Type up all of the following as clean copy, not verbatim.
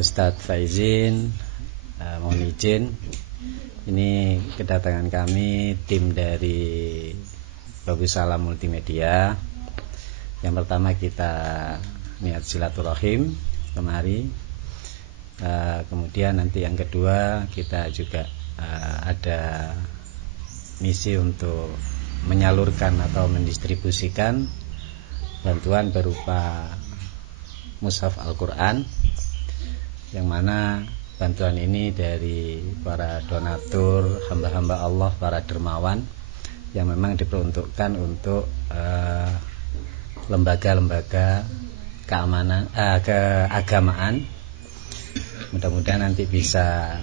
Ustadz Faizin, mohon izin, ini kedatangan kami tim dari Babus Salam Multimedia. Yang pertama kita niat silaturahim kemari, kemudian nanti yang kedua kita juga ada misi untuk menyalurkan atau mendistribusikan bantuan berupa mushaf Al-Quran, yang mana bantuan ini dari para donatur, hamba-hamba Allah, para dermawan, yang memang diperuntukkan untuk lembaga-lembaga keagamaan. Mudah-mudahan nanti bisa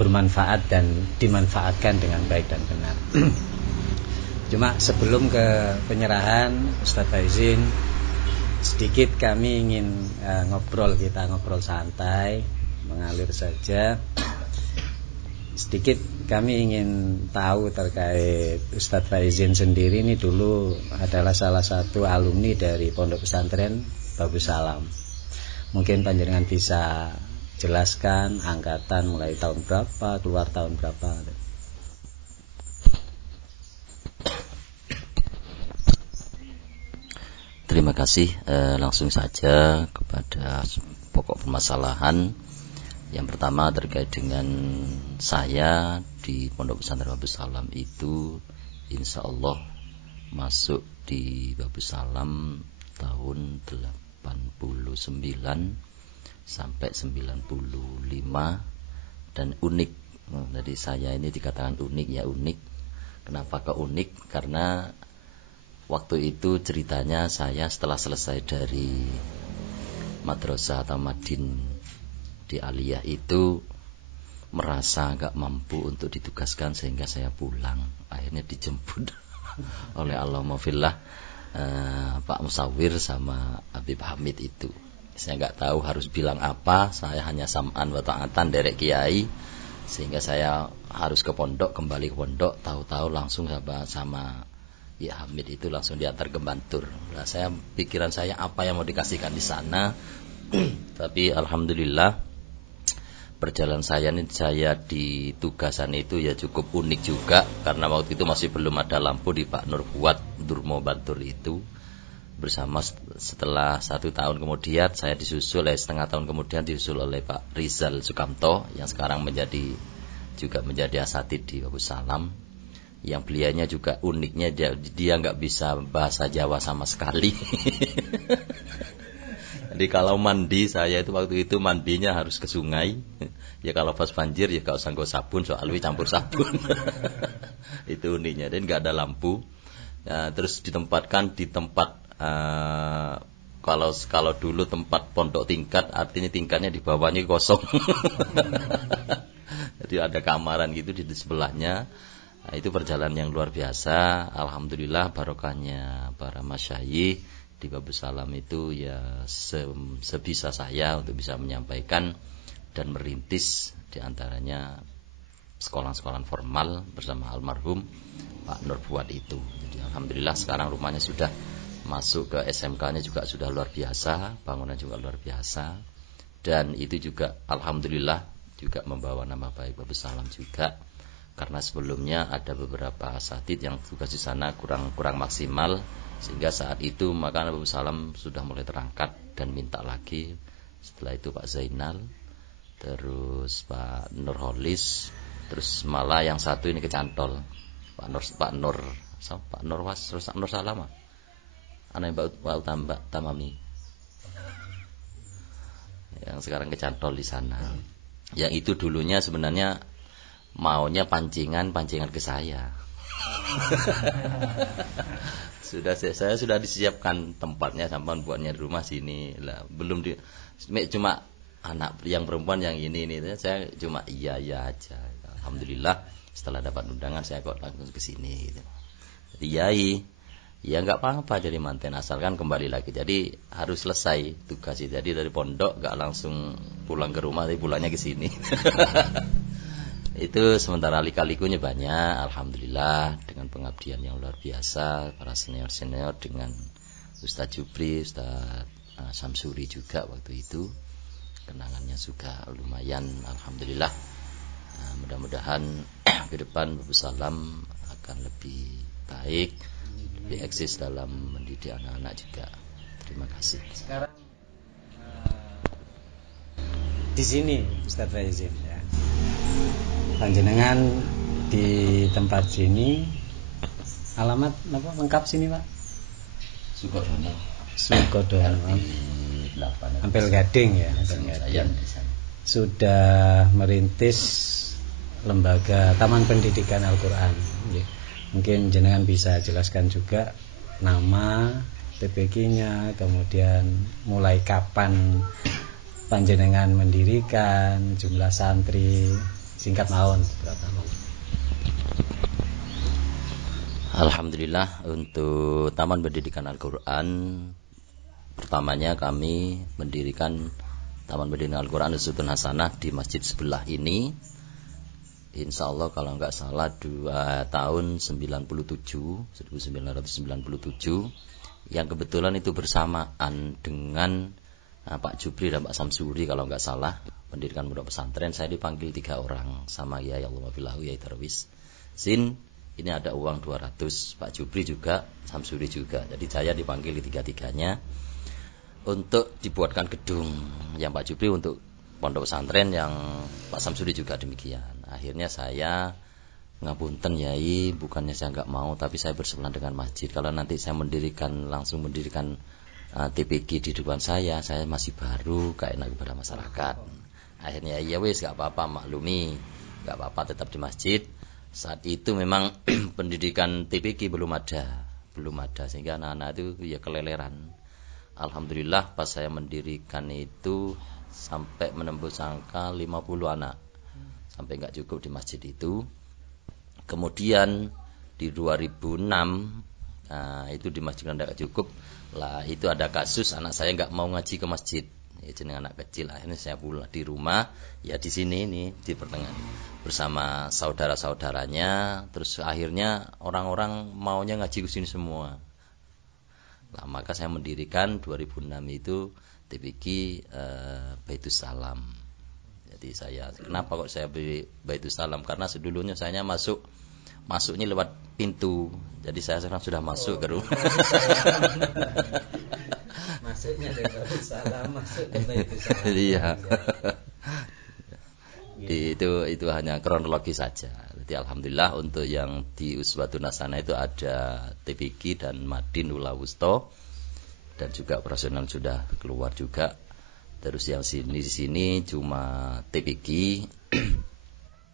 bermanfaat dan dimanfaatkan dengan baik dan benar. Cuma sebelum ke penyerahan, Ustadz Faizin, sedikit kami ingin ngobrol santai, mengalir saja. Sedikit kami ingin tahu terkait Ustadz Faizin sendiri. Ini dulu adalah salah satu alumni dari Pondok Pesantren Babus Salam. Mungkin panjenengan bisa jelaskan angkatan mulai tahun berapa, keluar tahun berapa. Terima kasih. Langsung saja kepada pokok permasalahan. Yang pertama terkait dengan saya di Pondok Pesantren Babus Salam itu, insya Allah masuk di Babus Salam tahun 89 sampai 95, dan unik. Jadi saya ini dikatakan unik, ya unik. Kenapa ke unik? Karena waktu itu ceritanya saya setelah selesai dari madrasah atau madin di Aliyah itu merasa gak mampu untuk ditugaskan, sehingga saya pulang. Akhirnya dijemput oleh Allahumma Pak Musawir sama Habib Hamid itu. Saya gak tahu harus bilang apa. Saya hanya sam'an wa ta'atan derek kiai, sehingga saya harus ke pondok, kembali ke pondok. Tahu-tahu langsung sama ya Hamid itu langsung diantar ke Bantur. Nah, pikiran saya apa yang mau dikasihkan di sana. Tapi alhamdulillah perjalanan saya di tugasan itu ya cukup unik juga, karena waktu itu masih belum ada lampu di Pak Nur Fuad Durmo Bantur itu. Bersama setelah 1 tahun kemudian saya disusul, setengah tahun kemudian disusul oleh Pak Rizal Sukamto yang sekarang menjadi asatid di Babus Salam. Yang beliaunya juga uniknya dia nggak bisa bahasa Jawa sama sekali. Jadi kalau mandi, saya itu waktu itu mandinya harus ke sungai. Ya kalau pas banjir ya gak usah nggo sabun, soalnya campur sabun. Itu uniknya. Dan nggak ada lampu. Nah, terus ditempatkan di tempat kalau dulu tempat pondok tingkat, artinya tingkatnya di bawahnya kosong. Jadi ada kamaran gitu di sebelahnya. Nah, itu perjalanan yang luar biasa. Alhamdulillah barokahnya para masyayikh di Babus Salam itu ya sebisa saya untuk bisa menyampaikan dan merintis diantaranya sekolah-sekolah formal bersama almarhum Pak Nur Fuad itu. Jadi alhamdulillah sekarang rumahnya sudah masuk ke SMK-nya juga sudah luar biasa, bangunan juga luar biasa, dan itu juga alhamdulillah juga membawa nama baik Babus Salam juga. Karena sebelumnya ada beberapa asatid yang tugas di sana kurang maksimal, sehingga saat itu maka Babus Salam sudah mulai terangkat dan minta lagi. Setelah itu Pak Zainal, terus Pak Nurholis, terus malah yang satu ini kecantol, Pak Nur Was, terus Nur Salama, anak Pak Tamami, yang sekarang kecantol di sana. Yang itu dulunya sebenarnya maunya pancingan ke saya. Saya sudah disiapkan tempatnya, sampai buatnya di rumah sini lah. Cuma anak yang perempuan yang ini saya cuma iya aja. Alhamdulillah setelah dapat undangan saya kok langsung ke sini gitu. Jadi ya enggak apa-apa jadi manten, asalkan kembali lagi. Jadi harus selesai tugas itu. Jadi dari pondok enggak langsung pulang ke rumah, tapi pulangnya ke sini. Itu sementara lika-likunya banyak, alhamdulillah, dengan pengabdian yang luar biasa para senior-senior, dengan Ustadz Jupri, Ustadz Samsuri juga waktu itu. kenangannya juga lumayan, alhamdulillah. Mudah-mudahan ke depan Babu Salam akan lebih baik, lebih eksis dalam mendidik anak-anak juga. Terima kasih. Sekarang di sini Ustaz Faizin ya. Panjenengan di tempat sini, alamat apa lengkap sini Pak? Sukodono. Ampel Gading ya. Sudah merintis lembaga Taman Pendidikan Al-Quran. Mungkin jenengan bisa jelaskan juga nama, TPQ-nya, kemudian mulai kapan panjenengan mendirikan, jumlah santri, singkat mawon berapa? Alhamdulillah, untuk Taman Pendidikan Al-Quran, pertamanya kami mendirikan Taman Pendidikan Al-Quran Uswatun Hasanah di masjid sebelah ini. Insya Allah kalau nggak salah 2 tahun 1997, yang kebetulan itu bersamaan dengan Pak Jupri dan Pak Samsuri kalau nggak salah, pendidikan pondok pesantren. Saya dipanggil 3 orang sama Yai Allah Filahu, Yai Darwis Sin. Ini ada uang 200, Pak Jupri juga, Samsuri juga. Jadi saya dipanggil tiga-tiganya untuk dibuatkan gedung. Yang Pak Jupri untuk pondok pesantren, yang Pak Samsuri juga demikian. Akhirnya saya ngapunten Yai, bukannya saya nggak mau, tapi saya berseberangan dengan masjid. Kalau nanti saya langsung mendirikan TPQ di depan saya masih baru, gak enak kepada masyarakat. Akhirnya ya wis gak apa-apa, maklumi, gak apa-apa, tetap di masjid. Saat itu memang pendidikan TPQ belum ada, sehingga anak-anak itu ya keleleran. Alhamdulillah pas saya mendirikan itu sampai menembus angka 50 anak, sampai nggak cukup di masjid itu. Kemudian di 2006 itu di masjid nggak cukup lah, itu ada kasus anak saya nggak mau ngaji ke masjid, ya jeneng anak kecil. Akhirnya saya pulang di rumah, ya di sini nih di pertengahan bersama saudara-saudaranya. Terus akhirnya orang-orang maunya ngaji ke sini semua. Nah, maka saya mendirikan 2006 itu TPQ Baitus Salam. Jadi saya, kenapa kok saya beli Baitus Salam? Karena sedulunya saya masuknya lewat pintu. Jadi saya sekarang sudah masuk ke rumah. Masuknya dari Baitus Salam, masuk ke Baitus Salam. Iya. Itu hanya kronologi saja. Jadi alhamdulillah untuk yang di Uswatun Hasanah itu ada TPQ dan Madin Ula Wusto, dan juga operasional sudah keluar juga. Terus yang di sini cuma TPQ.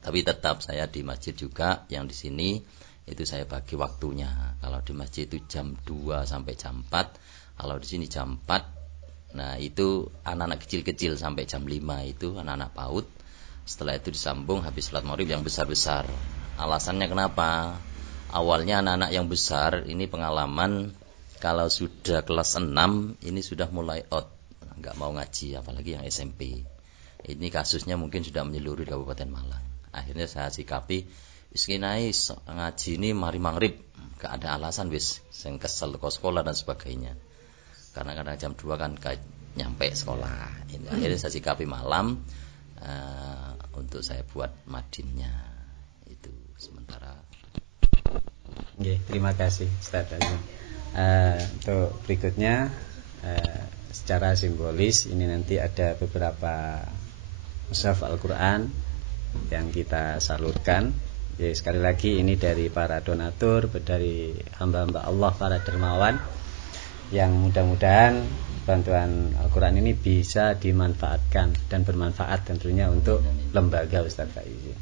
Tapi tetap saya di masjid juga. Yang di sini itu saya bagi waktunya. Kalau di masjid itu jam 2 sampai jam 4. Kalau di sini jam 4. Nah itu anak-anak kecil-kecil sampai jam 5 itu anak-anak PAUD. Setelah itu disambung habis salat maghrib yang besar-besar. Alasannya kenapa? Awalnya anak-anak yang besar ini pengalaman kalau sudah kelas 6 ini sudah mulai out, nggak mau ngaji, apalagi yang SMP. Ini kasusnya mungkin sudah menyeluruh di Kabupaten Malang. Akhirnya saya sikapi, wis kinai ngaji ini mari maghrib, gak ada alasan wis, sing kesel ke sekolah dan sebagainya. Karena kadang jam 2 kan nyampe sekolah. Ini akhirnya saya sikapi malam. Untuk saya buat madinnya itu sementara. Oke, terima kasih Ustaz Azim. Untuk berikutnya secara simbolis ini nanti ada beberapa mushaf Al-Quran yang kita salurkan. Jadi sekali lagi ini dari para donatur, dari hamba-hamba Allah, para dermawan, yang mudah-mudahan bantuan Al-Quran ini bisa dimanfaatkan dan bermanfaat tentunya untuk lembaga Ustaz Faizi.